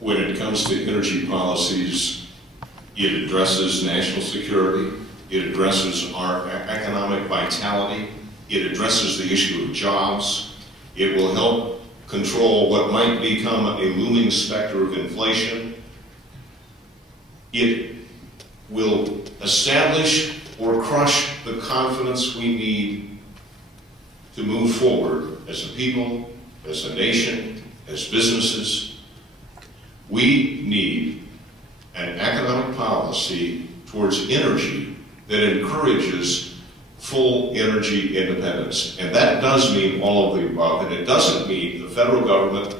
when it comes to energy policies, it addresses national security, it addresses our economic vitality, it addresses the issue of jobs, it will help control what might become a looming specter of inflation. It will establish or crush the confidence we need to move forward as a people, as a nation, as businesses. We need an economic policy towards energy that encourages full energy independence. And that does mean all of the above, and it doesn't mean the federal government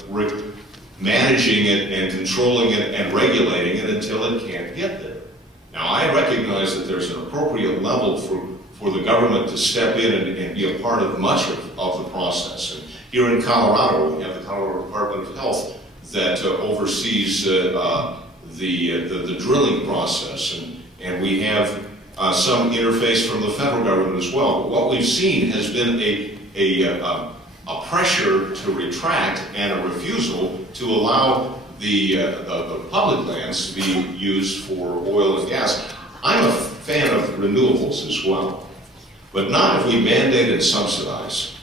managing it and controlling it and regulating it until it can't get there. Now, I recognize that there's an appropriate level for the government to step in and be a part of much of the process. And here in Colorado, we have the Colorado Department of Health that oversees the drilling process, and we have some interface from the federal government as well. But what we've seen has been a pressure to retract and a refusal to allow the public lands to be used for oil and gas. I'm a fan of renewables as well, but not if we mandate and subsidize.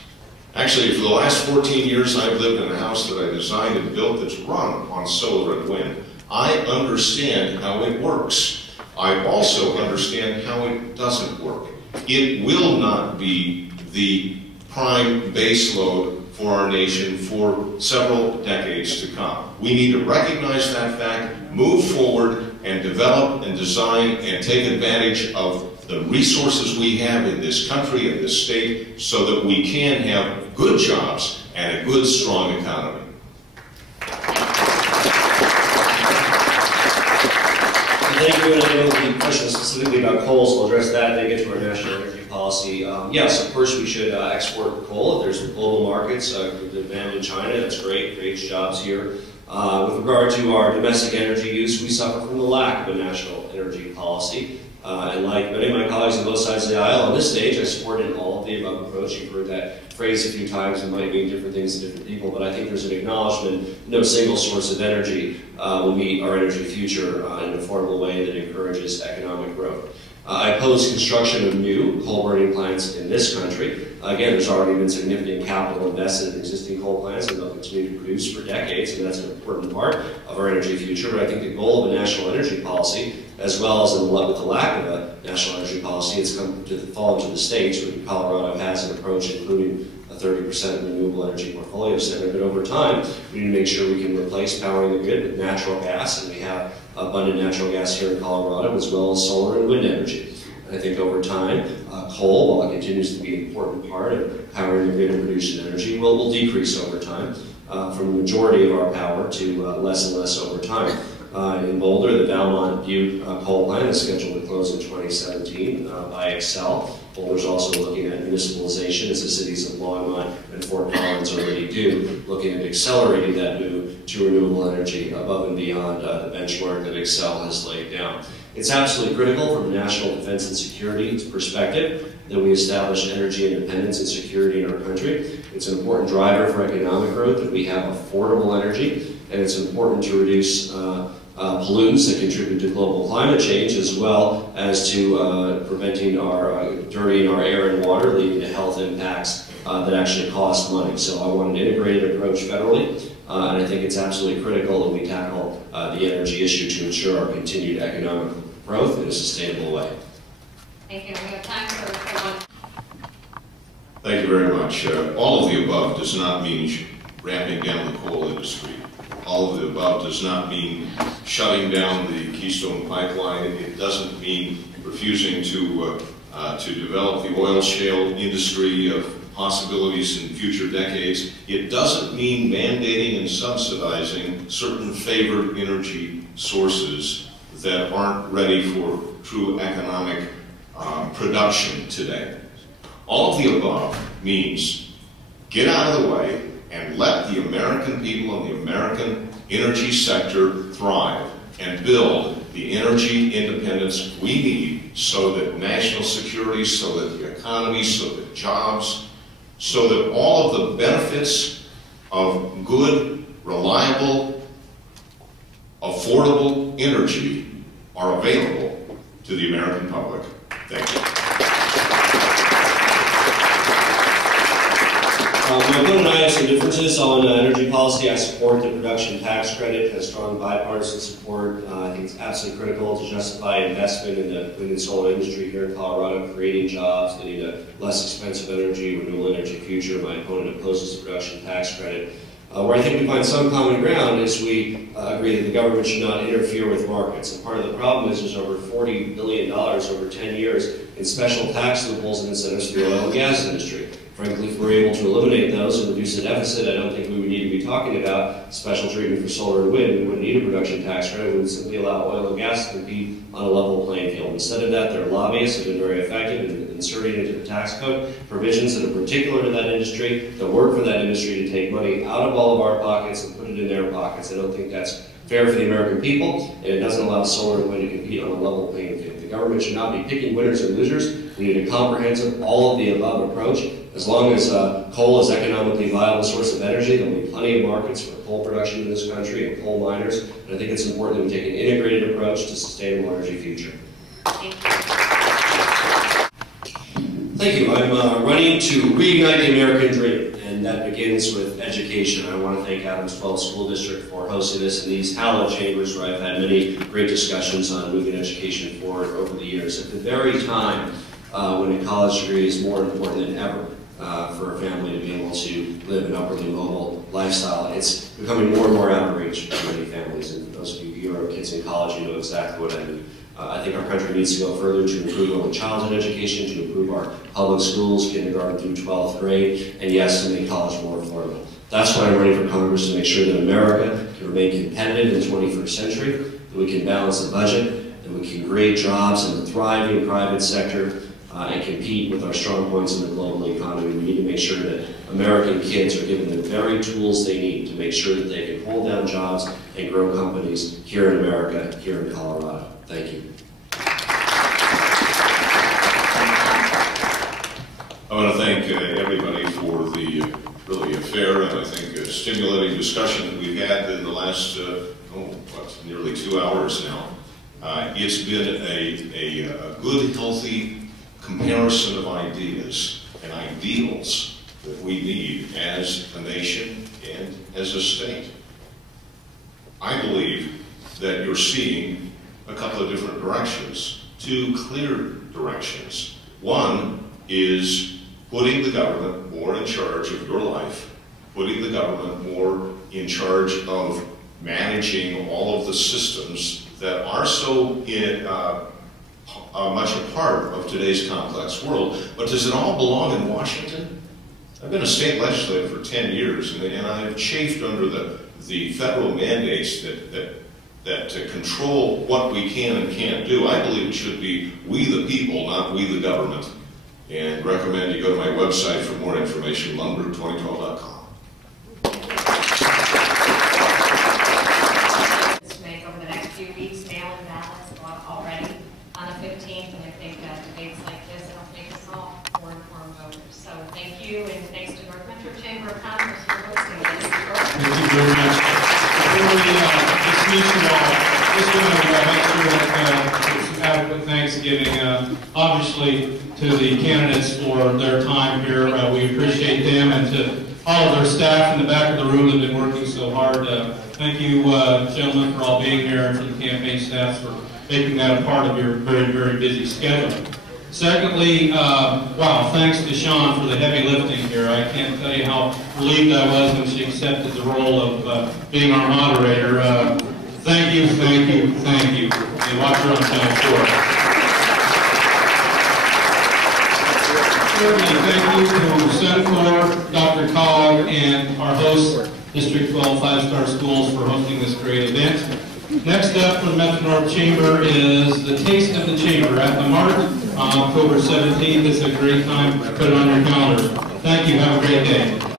Actually, for the last 14 years, I've lived in a house that I designed and built that's run on solar and wind. I understand how it works. I also understand how it doesn't work. It will not be the prime baseload for our nation for several decades to come. We need to recognize that fact, move forward, and develop and design and take advantage of the resources we have in this country and this state so that we can have good jobs and a good, strong economy. Thank you, and I know the question specifically about coal, so we'll address that and then get to our national energy policy. Yes, of course we should export coal. If there's global markets, the demand in China, that's great, creates jobs here. With regard to our domestic energy use, we suffer from the lack of a national energy policy. And like many of my colleagues on both sides of the aisle on this stage, I support an all-of-the-above approach. You've heard that phrase a few times. It might mean different things to different people, but I think there's an acknowledgement no single source of energy will meet our energy future in an affordable way that encourages economic growth. I oppose construction of new coal-burning plants in this country. Again, there's already been significant capital invested in existing coal plants, and they'll continue to produce for decades, and that's an important part of our energy future. But I think the goal of a national energy policy, as well as with the lack of a national energy policy, it's come to fall into the states, where Colorado has an approach including a 30% renewable energy portfolio center. But over time, we need to make sure we can replace powering the grid with natural gas, and we have abundant natural gas here in Colorado, as well as solar and wind energy. And I think over time, coal, while it continues to be an important part of powering the grid and producing energy, will decrease over time from the majority of our power to less and less over time. In Boulder, the Valmont Butte coal plant is scheduled to close in 2017 by Excel. Boulder's also looking at municipalization, as the cities of Longmont and Fort Collins already do, looking at accelerating that move to renewable energy above and beyond the benchmark that Excel has laid down. It's absolutely critical from a national defense and security perspective that we establish energy independence and security in our country. It's an important driver for economic growth that we have affordable energy, and it's important to reduce pollutants that contribute to global climate change, as well as to preventing dirtying our air and water, leading to health impacts that actually cost money. So I want an integrated approach federally, and I think it's absolutely critical that we tackle the energy issue to ensure our continued economic growth in a sustainable way. Thank you. We have time for one. Thank you very much. All of the above does not mean ramping down the coal industry. All of the above does not mean shutting down the Keystone Pipeline. It doesn't mean refusing to develop the oil shale industry of possibilities in future decades. It doesn't mean mandating and subsidizing certain favored energy sources that aren't ready for true economic production today. All of the above means get out of the way and let the American people and the American energy sector thrive and build the energy independence we need so that national security, so that the economy, so that jobs, so that all of the benefits of good, reliable affordable energy are available to the American public. Thank you. My opponent and I have some differences on energy policy. I support the production tax credit, has strong bipartisan support. I think it's absolutely critical to justify investment in the wind and solar industry here in Colorado, creating jobs, getting a less expensive energy, renewable energy future. My opponent opposes the production tax credit. Where I think we find some common ground is we agree that the government should not interfere with markets. And part of the problem is there's over $40 billion over 10 years in special tax loopholes and incentives for the oil and gas industry. Frankly, if we're able to eliminate those and reduce the deficit, I don't think we would need to be talking about special treatment for solar and wind. We wouldn't need a production tax credit. We would simply allow oil and gas to compete on a level playing field. Instead of that, their lobbyists have been very effective in inserting into the tax code provisions that are particular to that industry, that work for that industry to take money out of all of our pockets and put it in their pockets. I don't think that's fair for the American people, and it doesn't allow solar and wind to compete on a level playing field. The government should not be picking winners and losers. We need a comprehensive, all of the above approach. As long as coal is economically viable source of energy, there will be plenty of markets for coal production in this country and coal miners. And I think it's important that we take an integrated approach to sustainable energy future. Thank you. Thank you. I'm running to reignite the American dream, and that begins with education. I want to thank Adams 12 School District for hosting this in these hallowed chambers where I've had many great discussions on moving education forward over the years. At the very time when a college degree is more important than ever for a family to be able to live an upwardly mobile lifestyle, it's becoming more and more out of reach for many families. And for those of you who are kids in college, you know exactly what I mean. I think our country needs to go further to improve early childhood education, to improve our public schools, kindergarten through 12th grade, and yes, to make college more affordable. That's why I'm running for Congress, to make sure that America can remain competitive in the 21st century, that we can balance the budget, that we can create jobs in the thriving private sector, and compete with our strong points in the global economy. We need to make sure that American kids are given the very tools they need to make sure that they can hold down jobs and grow companies here in America, here in Colorado. Thank you. I want to thank everybody for the really fair and I think stimulating discussion that we've had in the last, nearly 2 hours now. It's been a good, healthy comparison of ideas and ideals that we need as a nation and as a state. I believe that you're seeing a couple of different directions, two clear directions. One is putting the government more in charge of your life, putting the government more in charge of managing all of the systems that are so much a part of today's complex world. But does it all belong in Washington? I've been a state legislator for 10 years, and I have chafed under the federal mandates that control what we can and can't do. I believe it should be we the people, not we the government. And recommend you go to my website for more information, lundberg2012.com. Make over the next few weeks, mail-in ballots go out already on the 15th, and I think debates like this will make us all more informed voters. So thank you, and thanks to North Metro Chamber of Commerce for hosting this. Thank you very much. Before we dismiss you all, just want to make sure that there's some adequate Thanksgiving, obviously, to the candidates for their time here. We appreciate them, and to all of their staff in the back of the room that have been working so hard. Thank you, gentlemen, for all being here, and for the campaign staff for making that a part of your very, very busy schedule. Secondly, wow, thanks to Sean for the heavy lifting here. I can't tell you how relieved I was when she accepted the role of being our moderator. Thank you, thank you, thank you. And watch her on Channel 4. Thirdly, thank you to Senator, DRCOG, and our host, District 12 5-Star Schools, for hosting this great event. Next up for the Metro North Chamber is the Taste of the Chamber at the Mart on October 17th. It's a great time to put it on your calendar. Thank you. Have a great day.